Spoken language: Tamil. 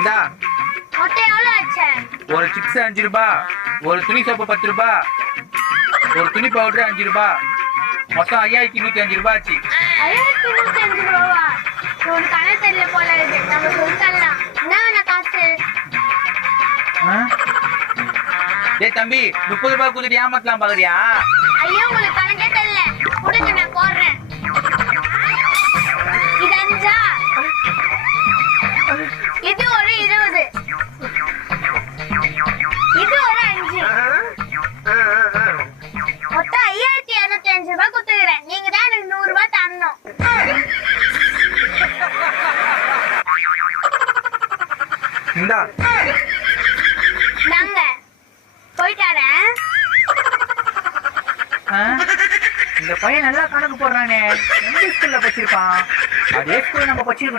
இந்தா மொத்தம் எவ்வளவு ஆச்சு? ஒரு சிப்ஸ் 5 ரூபாய், ஒரு துணி சோப்பு 10 ரூபாய், ஒரு துணி பவுடர் 5 ரூபாய், மொத்தம் 5105 ரூபாய் ஆச்சு. 5105 ரூபாவா? ஒரு கணக்கு தெரியல போல இருக்கு. நம்ம சொல்லிடலாம். என்ன வேணா காசு? டேய் தம்பி, 30 ரூபாய் கொடுத்து ஏமாத்தலாம் பாக்குறியா? ஐயோ, உங்களுக்கு கணக்கே தெரியல. கொடுங்க, நான் போடுறேன். இது 5. இது ஒரு 20. இது ஒரு 5. மொத்தம் 5205 ரூபாய் கொடுத்துக்கிறேன். நீங்க தான் எனக்கு 100 ரூபாய் தரணும். இந்தா நாங்க போயிட்டாரேன். இந்த பையன் நல்லா கணக்கு போடுறானே. எந்த ஸ்கூல்ல படிச்சிருப்பான்? அதே ஸ்கூல்ல நம்ம படிச்சிருக்கோம்.